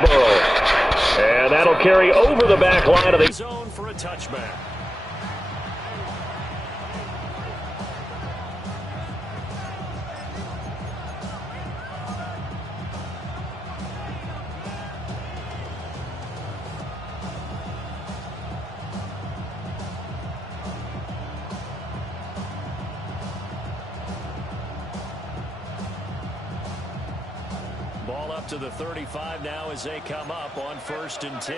Foxborough. And that'll carry over the back line of the zone for a touchback. Ball up to the 35 now as they come up on 1st and 10.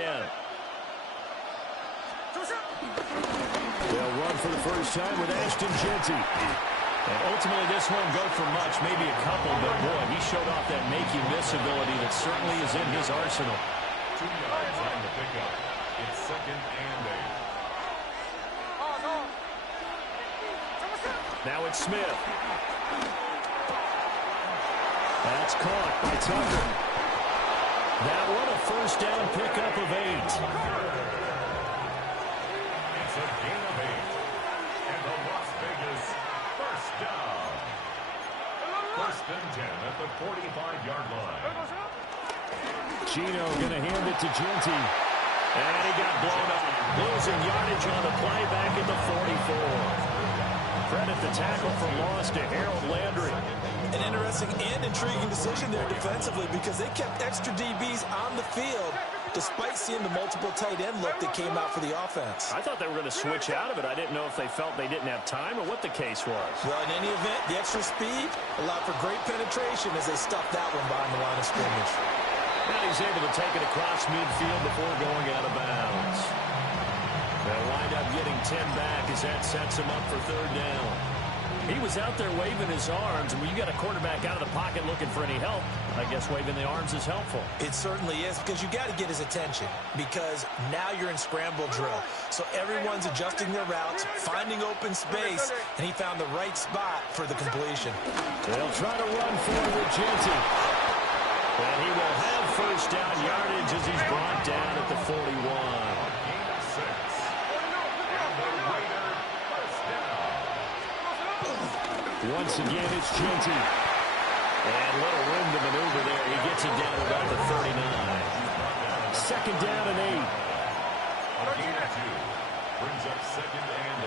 They'll run for the first time with Ashton Jeanty. And ultimately this won't go for much, maybe a couple, but boy, he showed off that make-you-miss ability that certainly is in his arsenal. 2 yards on the pickup. It's 2nd and 8. Now it's Smith. That's caught by Tucker. That one a first down pickup of 8. It's a gain of 8. And the Las Vegas first down. 1st and 10 at the 45-yard line. Gino going to hand it to Jeanty. And he got blown up. Losing yardage on the play back at the 44. Credit the tackle for loss to Harold Landry. An interesting and intriguing decision there defensively because they kept extra DBs on the field despite seeing the multiple tight end look that came out for the offense. I thought they were going to switch out of it. I didn't know if they felt they didn't have time or what the case was. Well, in any event, the extra speed allowed for great penetration as they stuffed that one behind the line of scrimmage. And he's able to take it across midfield before going out of bounds. They'll wind up getting 10 back as that sets him up for 3rd down. He was out there waving his arms, and when you got a quarterback out of the pocket looking for any help, I guess waving the arms is helpful. It certainly is, because you got to get his attention, because now you're in scramble drill. So everyone's adjusting their routes, finding open space, and he found the right spot for the completion. They'll try to run for it with Jeanty. And he will have first down yardage as he's brought down at the 41. Once again, it's Jeanty. And little room to maneuver there. He gets it down to about the 39. 2nd down and 8. A gain of 2. Brings up 2nd and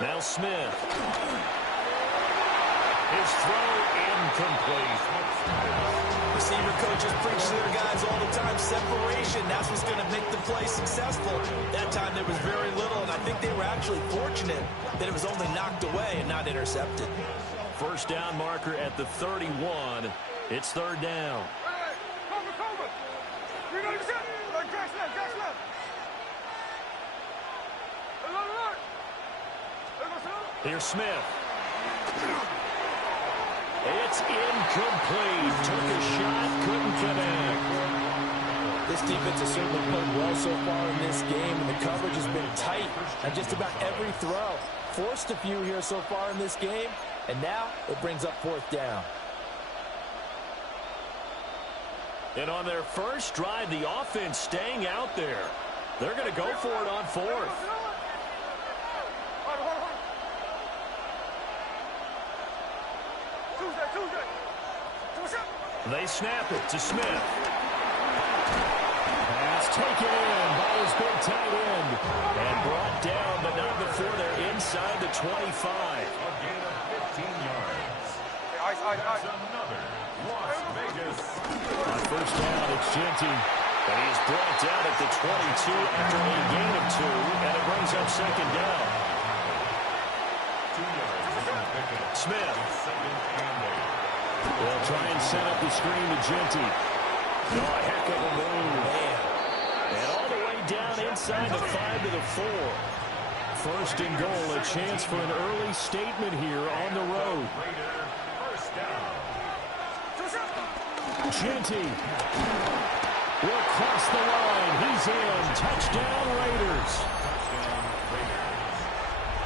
8. Now Smith. His throw incomplete. Receiver coaches preach to their guys all the time. Separation, that's what's going to make the play successful. That time there was very little, and I think they were actually fortunate that it was only knocked away and not intercepted. First down marker at the 31. It's 3rd down. Here's Smith. It's incomplete. Took a shot, couldn't connect. This defense has certainly played well so far in this game, and the coverage has been tight on just about every throw. Forced a few here so far in this game, and now it brings up 4th down. And on their first drive, the offense staying out there. They're going to go for it on 4th. They snap it to Smith. Pass taken in by his big tight end. And brought down, but not before they're inside the 25. A gain of 15 yards. That's another Las Vegas. On first down, it's Jeanty. And he's brought down at the 22 after a gain of 2. And it brings up 2nd down. 2 yards on the pickup. Smith. 2nd and 8. They'll try and set up the screen to Jeanty. Oh, a heck of a move. Man. And all the way down inside the 5 to the 4. 1st and goal, a chance for an early statement here on the road. First down. Jeanty will cross the line. He's in. Touchdown, Raiders.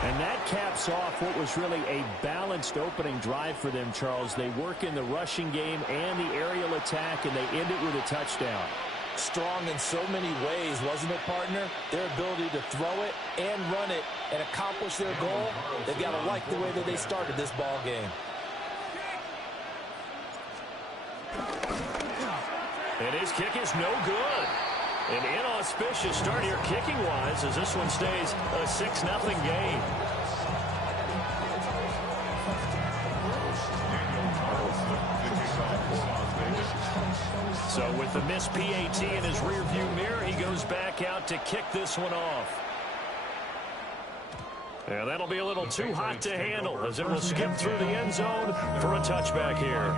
And that caps off what was really a balanced opening drive for them, Charles. They work in the rushing game and the aerial attack, and they end it with a touchdown. strong in so many ways, wasn't it, partner? Their ability to throw it and run it and accomplish their goal. They've got to like the way that they started this ball game. And his kick is no good. An inauspicious start here kicking-wise as this one stays a 6-0 game. So with the missed PAT in his rearview mirror, he goes back out to kick this one off. And that'll be a little too hot to handle as it will skip through the end zone for a touchback here.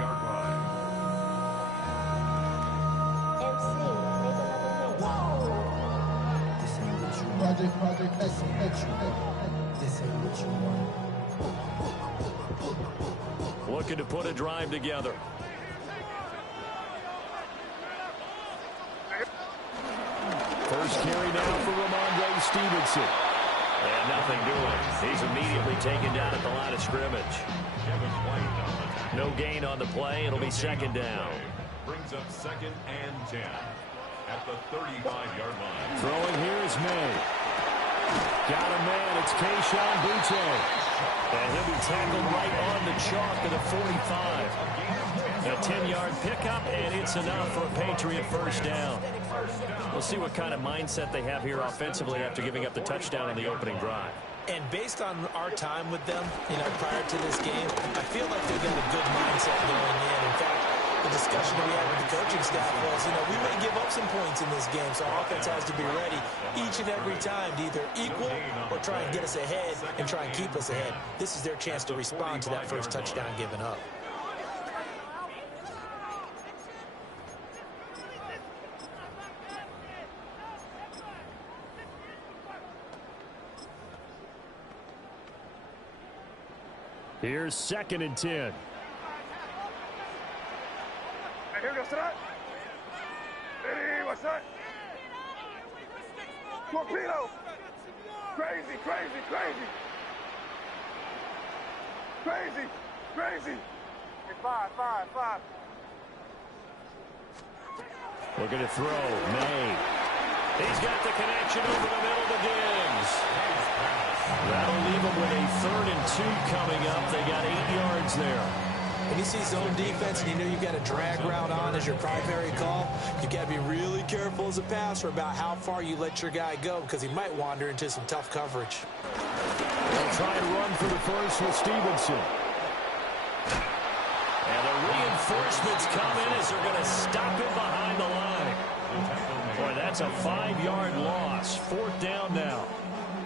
Project X. This ain't what you want. Looking to put a drive together. First carry now for Ramondre Stevenson. And nothing doing. He's immediately taken down at the line of scrimmage. No gain on the play. It'll be second down. Brings up 2nd and 10 at the 35-yard line. Throwing here is May. Got a man. It's Kayshon Boutte. And he'll be tackled right on the chalk at the 45. A 10-yard pickup, and it's enough for a Patriot first down. We'll see what kind of mindset they have here offensively after giving up the touchdown on the opening drive. And based on our time with them, prior to this game, I feel like they've got a good mindset going in. In fact, the discussion that we had with the coaching staff was, we may give up some points in this game, so our offense has to be ready each and every time to either equal or try and get us ahead and try and keep us ahead. This is their chance to respond to that first touchdown given up. Here's 2nd and 10. Here goes that. Hey, what's that? Torpedo. Crazy. Hey, five. Looking to throw. May. He's got the connection over the middle to Diggs. That'll leave him with a 3rd and 2 coming up. They got 8 yards there. When you see zone defense and you know you've got a drag route on as your primary call, you got to be really careful as a passer about how far you let your guy go because he might wander into some tough coverage. They'll try and run for the first with Stevenson. And the reinforcements come in as they're going to stop him behind the line. Boy, that's a 5-yard loss. 4th down now.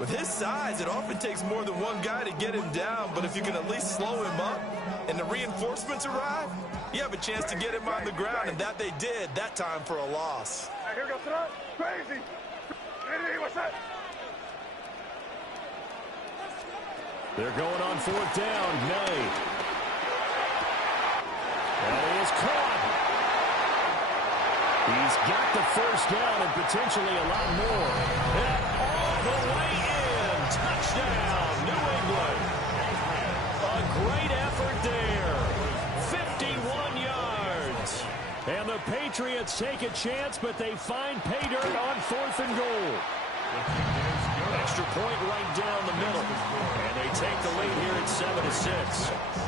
With his size, it often takes more than one guy to get him down, but if you can at least slow him up and the reinforcements arrive, you have a chance to get him on the ground, and that they did that time for a loss. Hey, here goes that. Crazy. Hey, what's that? They're going on 4th down. May. That is caught. He's got the first down and potentially a lot more. And all the way in. Touchdown, New England. A great effort there. 51 yards. And the Patriots take a chance, but they find pay dirt on 4th and goal. Extra point right down the middle. And they take the lead here at 7-6.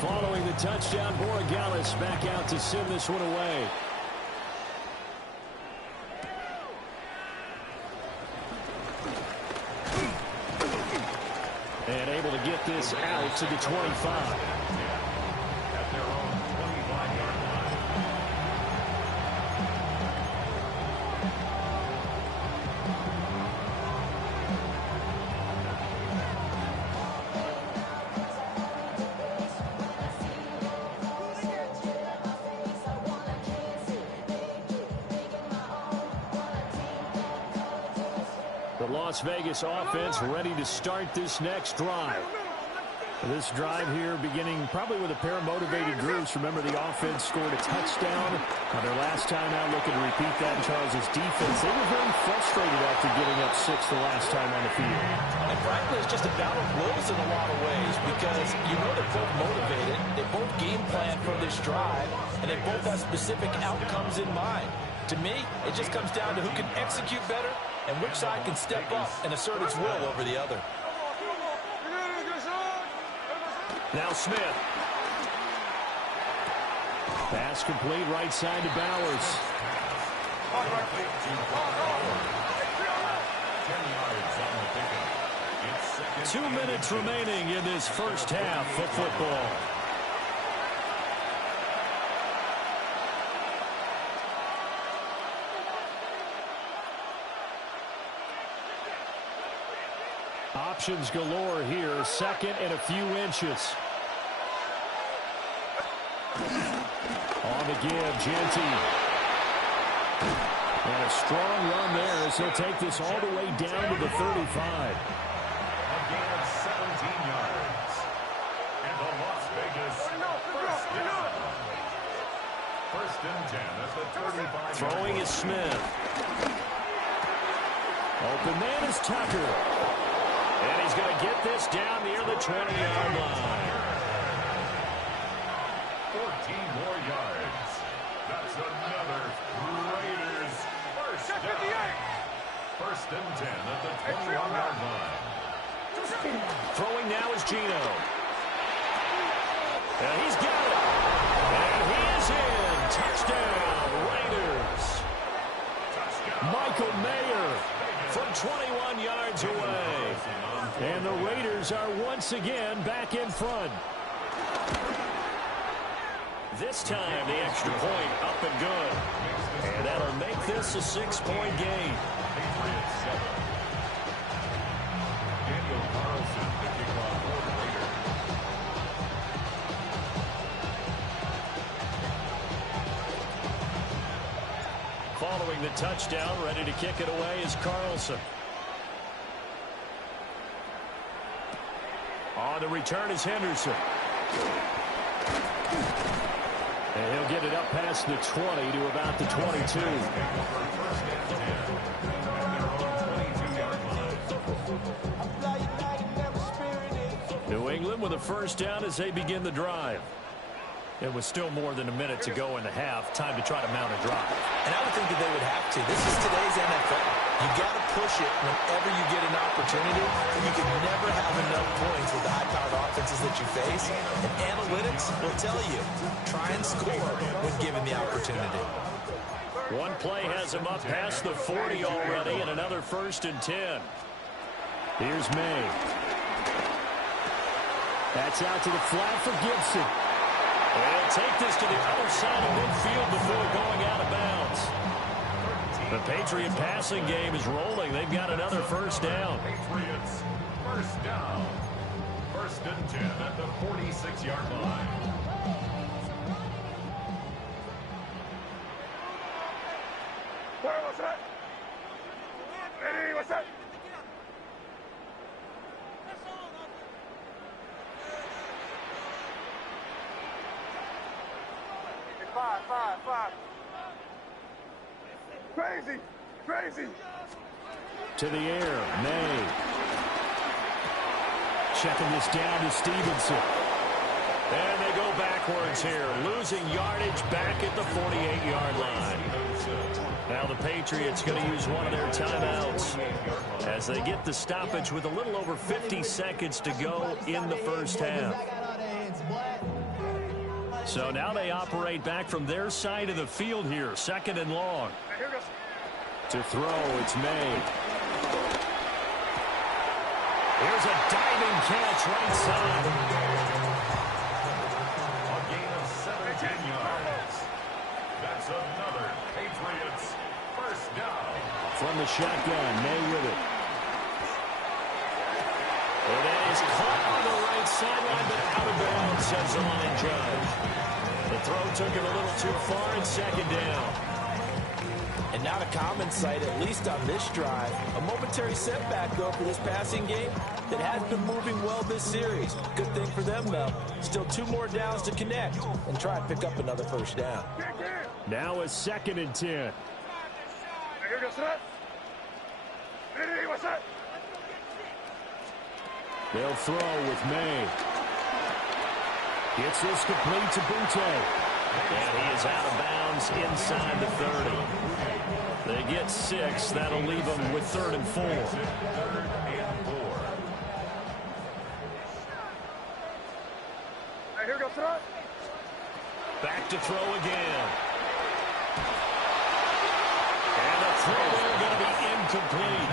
Following the touchdown, Borregales back out to send this one away. And able to get this out to the 25. At their own 25-yard line. Las Vegas offense ready to start this next drive. This drive here beginning probably with a pair of motivated groups. Remember, the offense scored a touchdown on their last time out, looking to repeat that. In Charles' defense, they were very frustrated after giving up 6 the last time on the field. And frankly, it's just a battle of wills in a lot of ways because you know they're both motivated. They both game plan for this drive, and they both have specific outcomes in mind. To me, it just comes down to who can execute better and which side can step up and assert its will over the other. Now Smith. Pass complete, right side to Bowers. 2 minutes remaining in this first half of football. Options galore here. Second and a few inches. On the give, Jeanty. And a strong run there as he'll take this all the way down to the 35. A gain of 17 yards. And the Las Vegas first down. First and 10 at the 35. Throwing is Smith. Open man is Tucker. And he's going to get this down near the 20-yard line. 14 more yards. That's another Raiders first down. First and 10 at the 21-yard line. Throwing now is Geno. And he's got it. And he is in. Touchdown, Raiders. Touchdown. Michael Mayer from 21 yards away. And the Raiders are once again back in front. This time, the extra point up and good. And that'll make this a 6-point game. Patriots 7. Daniel Carlson, the kickoff for the Raiders. Following the touchdown, ready to kick it away is Carlson. On the return is Henderson. And he'll get it up past the 20 to about the 22. New England with a first down as they begin the drive. It was still more than a minute to go in the half. Time to try to mount a drive. And I would think that they would have to. This is today's NFL. You got to push it whenever you get an opportunity. You can never have enough points with the high-powered offenses that you face. And analytics will tell you, try and score when given the opportunity. One play has him up past the 40 already, and another first and 10. Here's May. That's out to the flat for Gibson. And he'll take this to the other side of midfield before going out of bounds. The Patriot passing game is rolling. They've got another first down. Patriots first down. First and 10 at the 46-yard line. What's that? Hey, what's that? Five. Crazy. To the air, May. Checking this down to Stevenson. And they go backwards here, losing yardage back at the 48-yard line. Now the Patriots going to use one of their timeouts as they get the stoppage with a little over 50 seconds to go in the first half. So now they operate back from their side of the field here, second and long. To throw, it's May. Here's a diving catch right side. A gain of 17 yards. That's another Patriots first down. From the shotgun, May with it. And that is caught on the right sideline, but out of bounds, says the line judge. The throw took it a little too far, and second down. And And not a common sight, at least on this drive. A momentary setback, though, for this passing game that has been moving well this series. Good thing for them, though. Still 2 more downs to connect and try and pick up another first down. Now a 2nd and 10. They'll throw with May. Gets this complete to Butte. And he is out of bounds inside the 30. They get 6. That'll leave them with 3rd and 4. Back to throw again. And the throw there going to be incomplete.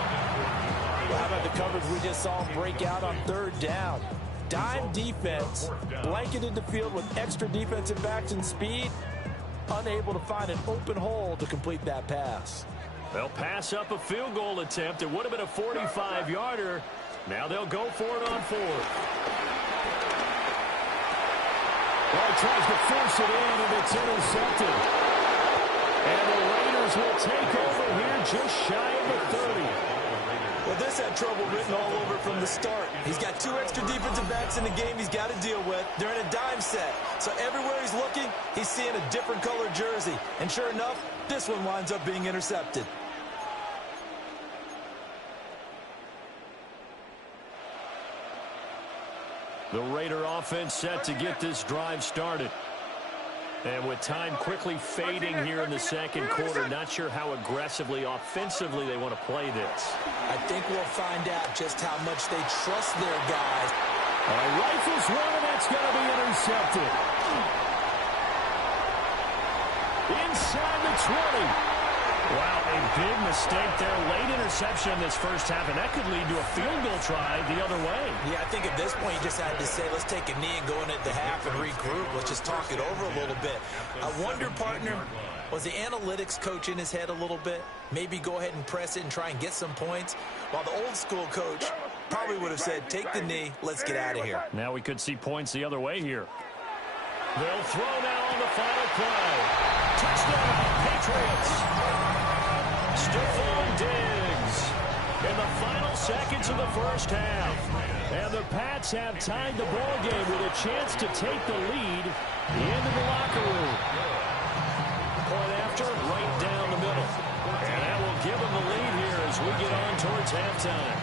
Well, how about the coverage we just saw break out on 3rd down? Dime defense, blanketed the field with extra defensive backs and speed, unable to find an open hole to complete that pass. They'll pass up a field goal attempt. It would have been a 45-yarder. Now they'll go for it on 4th. Well, he tries to force it in, and it's intercepted. And the Raiders will take over here just shy of the 30. Well, this had trouble written all over from the start. He's got 2 extra defensive backs in the game he's got to deal with. They're in a dime set. So everywhere he's looking, he's seeing a different colored jersey. And sure enough, this one winds up being intercepted. The Raider offense set to get this drive started. And with time quickly fading here in the 2nd quarter, not sure how aggressively, offensively they want to play this. I think we'll find out just how much they trust their guys. Rifles one, and that's going to be intercepted. Inside the 20. Wow, a big mistake there. Late interception in this first half, and that could lead to a field goal try the other way. Yeah, I think at this point you just had to say, let's take a knee and go into the half and regroup. Let's just talk it over a little bit. I wonder, partner, was the analytics coach in his head a little bit? Maybe go ahead and press it and try and get some points? While the old school coach probably would have said, take the knee, let's get out of here. Now we could see points the other way here. They'll throw now on the final play. Touchdown, Patriots. Stephon Diggs in the final seconds of the first half. And the Pats have tied the ball game with a chance to take the lead into the locker room. Point after, right down the middle. And that will give them the lead here as we get on towards halftime.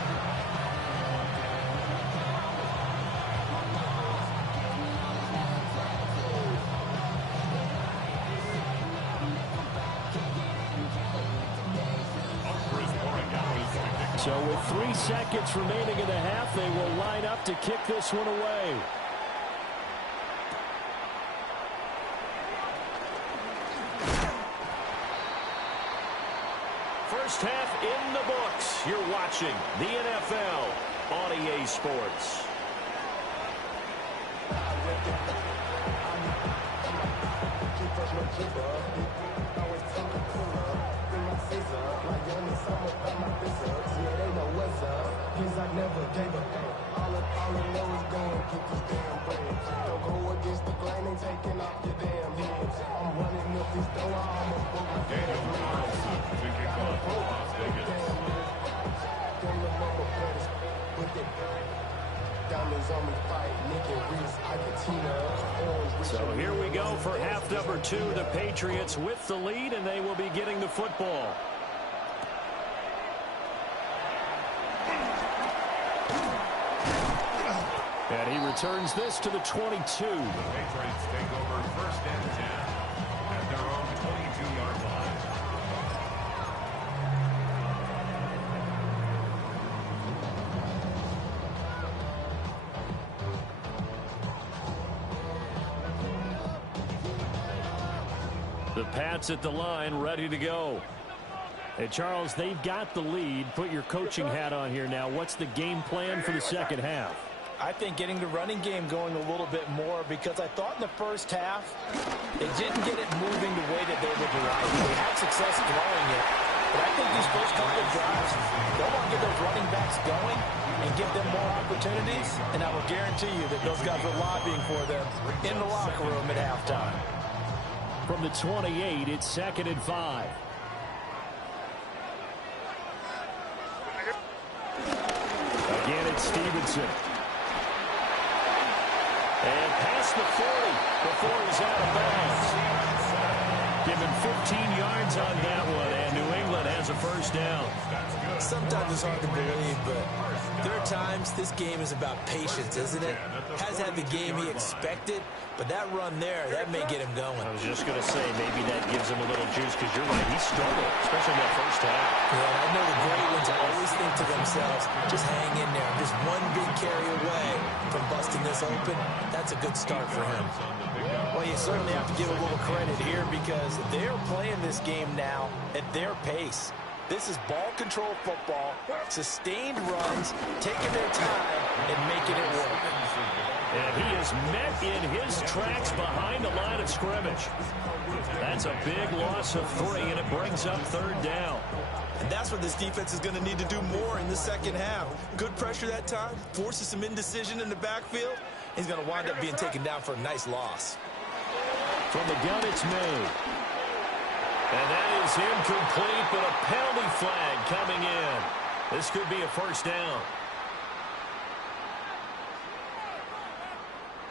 So with 3 seconds remaining in the half, they will line up to kick this one away. First half in the books. You're watching the NFL on EA Sports. So here we go for half number 2. The Patriots with the lead, and they will be getting the football. And he returns this to the 22. The Patriots take over 1st and 10 at their own 22-yard line. The Pats at the line, ready to go. Hey, Charles, they've got the lead. Put your coaching hat on here now. What's the game plan for the second half? I think getting the running game going a little bit more, because I thought in the first half they didn't get it moving the way that they would like. They had success throwing it, but I think these first couple of drives, they'll want to get those running backs going and give them more opportunities, and I will guarantee you that those guys are lobbying for them in the locker room at halftime. From the 28, it's 2nd and 5. Stevenson. And past the 40 before he's out of bounds. Given 15 yards on that one, and New England has a first down. Sometimes it's hard to believe, but there are times this game is about patience, isn't it? Has had the game he expected, but that run there, that may get him going. I was just going to say, maybe that gives him a little juice, because you're right, he struggled, especially in that first half. Yeah, I know the great ones always think to themselves, just hang in there. I'm just one big carry away from busting this open. That's a good start for him. Well, you certainly have to give a little credit here because they're playing this game now at their pace. This is ball control football, sustained runs, taking their time and making it work. And he is met in his tracks behind the line of scrimmage. That's a big loss of 3, and it brings up third down. And that's what this defense is going to need to do more in the second half. Good pressure that time, forces some indecision in the backfield. He's going to wind up being taken down for a nice loss. From the gun, it's made. And that is incomplete, but a penalty flag coming in. This could be a first down.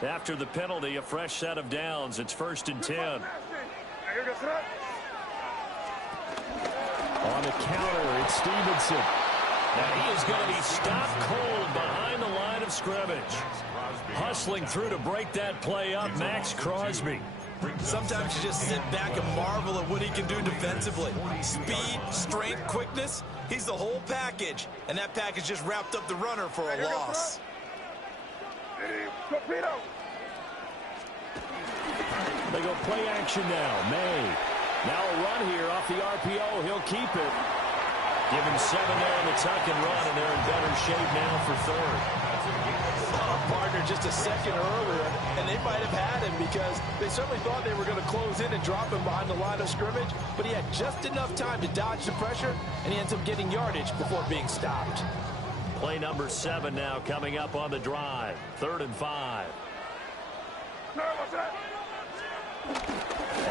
After the penalty, a fresh set of downs. It's 1st and 10. On the counter, it's Stevenson. Now he is going to be stopped cold behind the line of scrimmage. Hustling through to break that play up, Max Crosby. Sometimes you just sit back and marvel at what he can do defensively. Speed, strength, quickness, he's the whole package. And that package just wrapped up the runner for a loss. They go play action now. May. Now a run here off the RPO. He'll keep it. Give him 7 there in the tuck and run, and they're in better shape now for third. Partner just a second earlier, and they might have had him because they certainly thought they were going to close in and drop him behind the line of scrimmage, but he had just enough time to dodge the pressure, and he ends up getting yardage before being stopped. Play number 7 now coming up on the drive. 3rd and 5.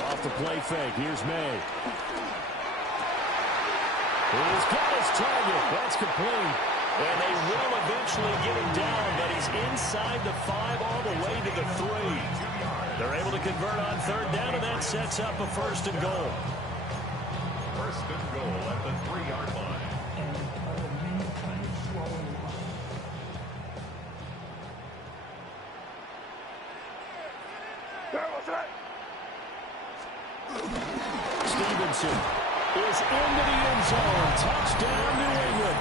Off the play fake. Here's May. He's got his target. That's complete. And they will eventually get him down, but he's inside the 5 all the way to the 3. They're able to convert on 3rd down, and that sets up a 1st and goal. 1st and goal at the 3-yard line. Stevenson is into the end zone. Touchdown, New England.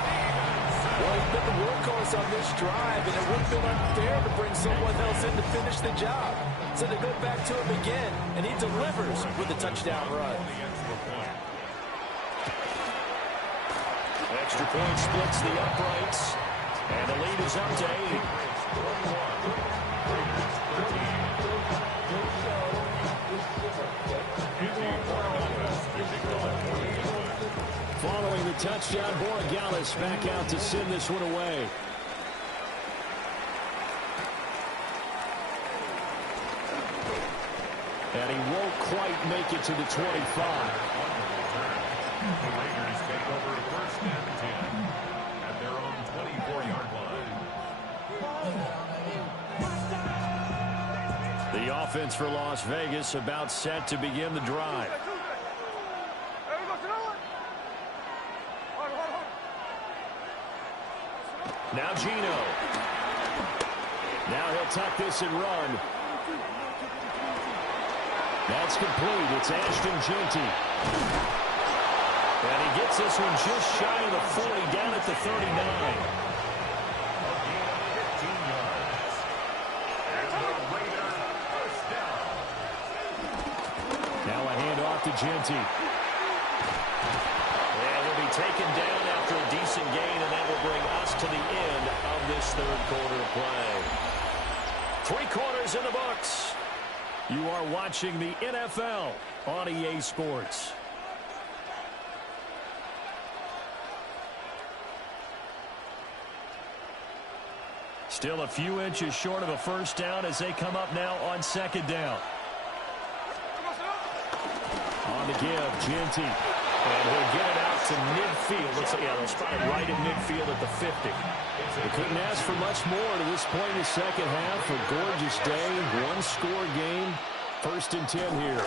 Well, he's been the workhorse on this drive, and it would have been unfair to bring someone else in to finish the job. So they go back to him again, and he delivers with a touchdown run. Extra point splits the uprights, and the lead is up to 8. Following the touchdown, Borregales back out to send this one away. And he won't quite make it to the 25. The Raiders take over 1st and 10 at their own 24-yard line. The offense for Las Vegas about set to begin the drive. Now Gino. Now he'll tuck this and run. That's complete. It's Ashton Jeanty. And he gets this one just shy of the 40, down at the 39. 15 yards. And the Raider 1st down. Now a handoff to Jeanty. And he'll be taken down after a decent gain, and that will bring us to the end of this 3rd quarter of play. 3 quarters in the books. You are watching the NFL on EA Sports. Still a few inches short of a 1st down as they come up now on 2nd down. On the give, Jeanty. And he'll get it out to midfield. Looks like, yeah, they'll spot it right at midfield at the 50. They couldn't ask for much more to this point in the second half. A gorgeous day, one-score game. 1st and 10 here.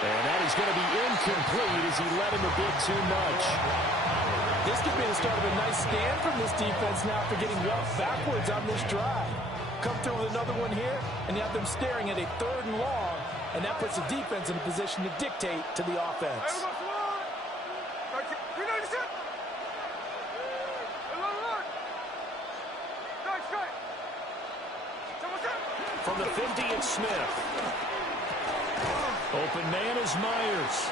And that is going to be incomplete as he led him a bit too much. This could be the start of a nice stand from this defense now after getting walked backwards on this drive. Come through with another one here, and you have them staring at a 3rd and long, and that puts the defense in a position to dictate to the offense. From the 50, it's Smith. Open man is Myers.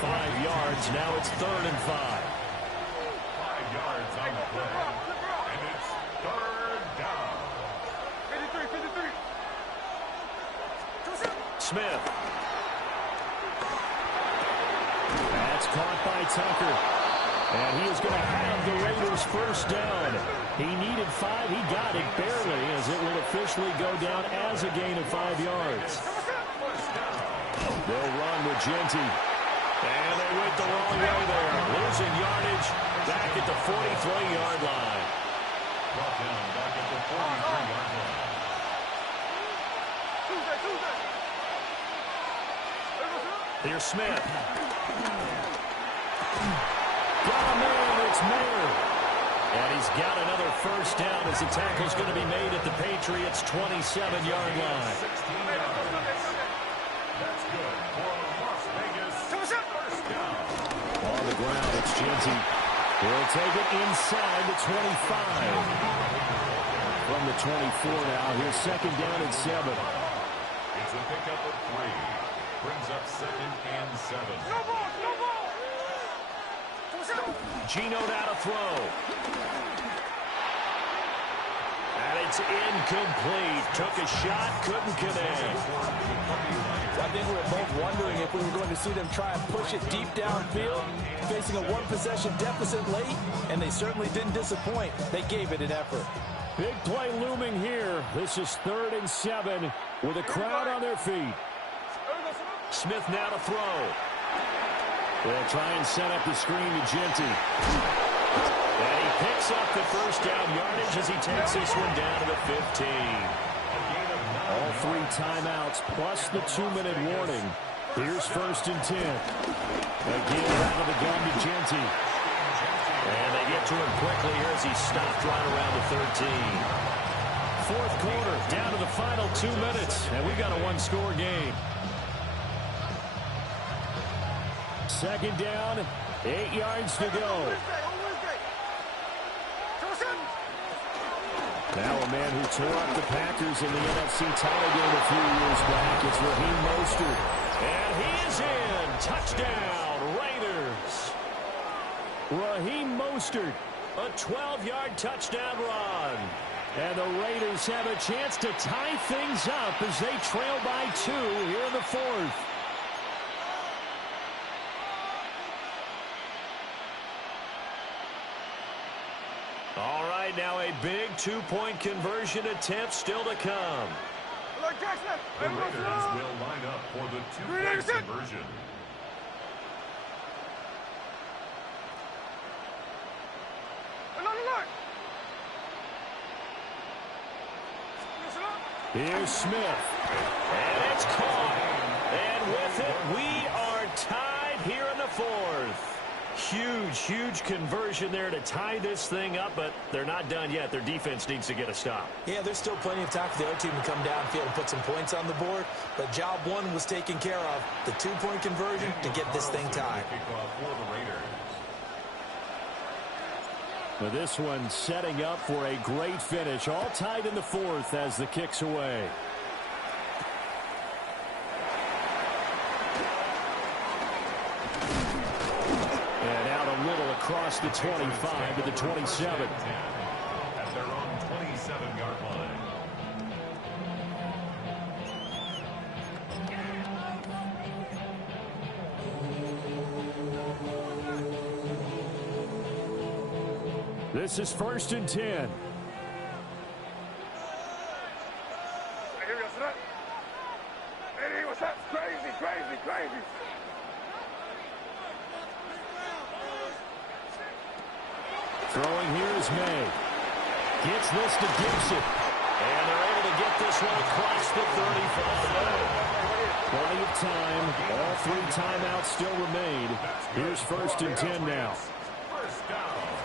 5 yards. Now it's 3rd and 5. 5 yards on the play. And it's 3rd down. 53. Smith. That's caught by Tucker. And he is going to have the Raiders 1st down. He needed 5. He got it barely as it will officially go down as a gain of 5 yards. They'll run with Genty. And they went the wrong way there. Losing yardage back at the 43-yard line. Brought down back at the 43-yard line. Here's Smith. Got a man, it's Mayer. And he's got another 1st down as the tackle's going to be made at the Patriots' 27-yard line. 16 yards. That's good for a Las Vegas 1st down. On the ground, it's Genty. He'll take it inside the 25. From the 24 now, here's 2nd down and 7. It's a pickup of 3. Brings up 2nd and 7. Geno now to throw. And it's incomplete. Took a shot, couldn't connect. I think we were both wondering if we were going to see them try and push it deep downfield, facing a 1-possession deficit late, and they certainly didn't disappoint. They gave it an effort. Big play looming here. This is 3rd and 7 with a crowd on their feet. Smith now to throw. They'll try and set up the screen to Genty. And he picks up the 1st down yardage as he takes this one down to the 15. All 3 timeouts plus the 2-minute warning. Here's 1st and 10. Again out of the gun to Genty. And they get to him quickly here as he stopped right around the 13. 4th quarter, down to the final 2 minutes. And we got a 1-score game. 2nd down, 8 yards to go. Now a man who tore up the Packers in the NFC title game a few years back. It's Raheem Mostert. And he is in. Touchdown, Raiders. Raheem Mostert, a 12-yard touchdown run. And the Raiders have a chance to tie things up as they trail by 2 here in the 4th. All right, now a big 2-point conversion attempt still to come. The Raiders will line up for the 2-point conversion. Here's Smith. And it's caught. And with it, we are tied here in the 4th. Huge conversion there to tie this thing up, but they're not done yet. Their defense needs to get a stop. Yeah, there's still plenty of time for the other team to come downfield and put some points on the board, but job 1 was taken care of. The 2-point conversion to get this thing tied. But this one setting up for a great finish. All tied in the 4th as the kick's away. Across the 25 to the 27. At their own 27-yard line. This is 1st and 10. What's that? Crazy. Throwing here is May. Gets this to Gibson. And they're able to get this one across the 35. Plenty of time. All 3 timeouts still remain. Here's 1st and 10 now.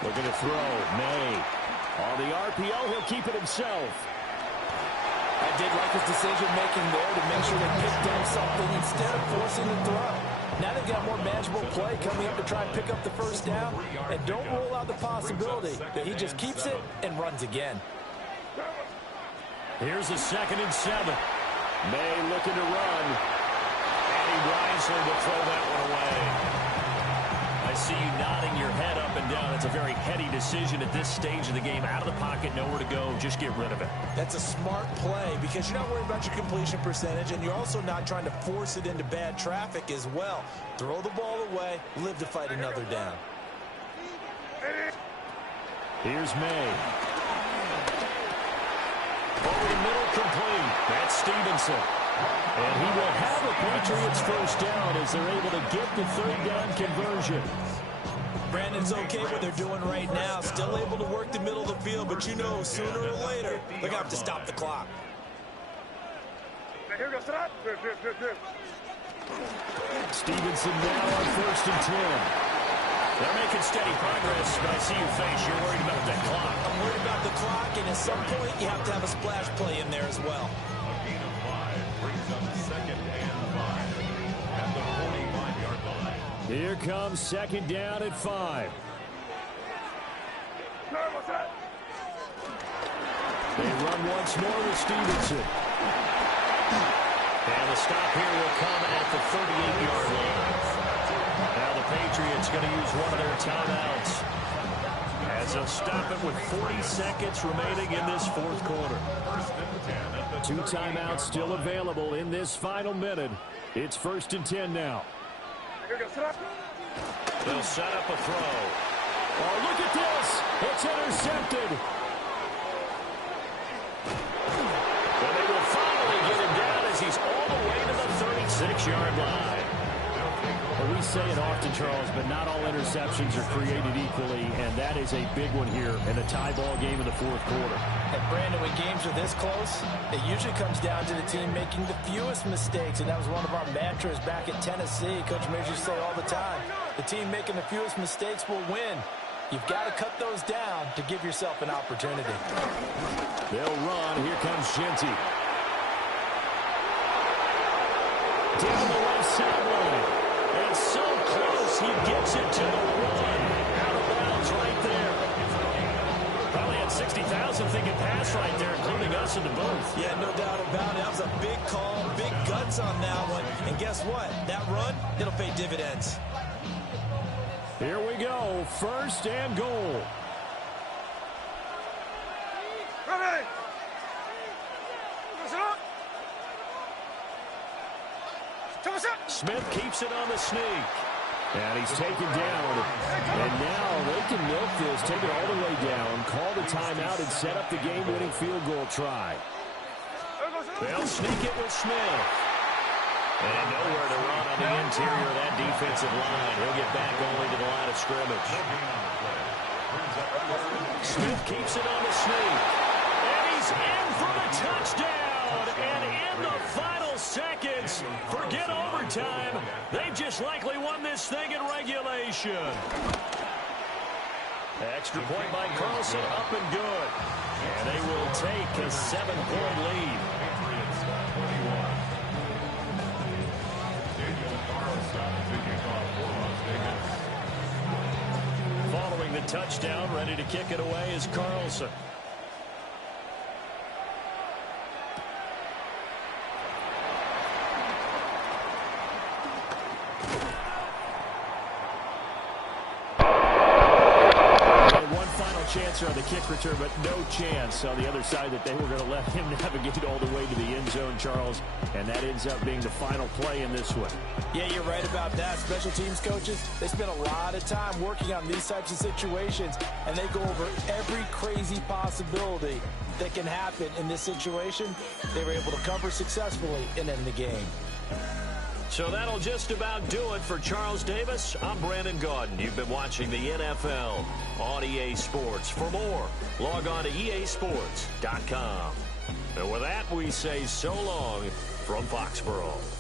Looking to throw. May. On the RPO, he'll keep it himself. I did like his decision-making there to make sure they picked up something instead of forcing the throw. Now they've got more manageable play coming up to try and pick up the 1st down. And don't rule out the possibility that he just keeps it and runs again. Here's a 2nd and 7. May looking to run. And he wisely will throw that one away. I see you nodding your head up and down. It's a very heady decision at this stage of the game. Out of the pocket, nowhere to go. Just get rid of it. That's a smart play because you're not worried about your completion percentage, and you're also not trying to force it into bad traffic as well. Throw the ball away, live to fight another down. Here's May. Over the middle, complete. That's Stevenson. And he will have the Patriots 1st down as they're able to get the 3rd down conversion. Brandon's okay what they're doing right now. Still able to work the middle of the field, but you know sooner or later they're going to have to stop the clock. Stevenson now on 1st and 10. They're making steady progress, but I see your face. You're worried about that clock. I'm worried about the clock, and at some point you have to have a splash play in there as well. A gain of 5 brings up 2nd and 5 at the 45-yard line. Here comes 2nd down at 5. They run once more with Stevenson. And the stop here will come at the 38-yard line. Now the Patriots going to use one of their timeouts as they'll stop it with 40 seconds remaining in this 4th quarter. 2 timeouts still available in this final minute. It's 1st and 10 now. They'll set up a throw. Oh, look at this. It's intercepted. Well, they will finally get him down as he's all the way to the 36-yard line. Well, we say it often, Charles, but not all interceptions are created equally, and that is a big one here in a tie ball game in the 4th quarter. And Brandon, when games are this close, it usually comes down to the team making the fewest mistakes, and that was one of our mantras back at Tennessee. Coach Major used to say all the time, the team making the fewest mistakes will win. You've got to cut those down to give yourself an opportunity. They'll run. Here comes Shinty. Down the left sideline. And so close, he gets it to the one. Out of bounds right there. Probably had 60,000 thinking pass right there, including us in the booth. Yeah, no doubt about it. That was a big call, big guts on that one. And guess what? That run, it'll pay dividends. Here we go. 1st and goal. Smith keeps it on the sneak. And he's taken down. And now they can milk this, take it all the way down, call the timeout, and set up the game-winning field goal try. They'll sneak it with Smith. And nowhere to run on the interior of that defensive line. He'll get back only to the line of scrimmage. Smith keeps it on the sneak. And he's in for the touchdown. And in the final seconds, forget overtime. They've just likely won this thing in regulation. Extra point by Carlson, up and good. And they will take a 7-point lead. Following the touchdown, ready to kick it away is Carlson. Chance on the kick return, but no chance on the other side that they were going to let him navigate all the way to the end zone, Charles, and that ends up being the final play in this one. Yeah, you're right about that. Special teams coaches, they spend a lot of time working on these types of situations, and they go over every crazy possibility that can happen in this situation. They were able to cover successfully and end the game. So that'll just about do it for Charles Davis. I'm Brandon Gaudin. You've been watching the NFL on EA Sports. For more, log on to easports.com. And with that, we say so long from Foxborough.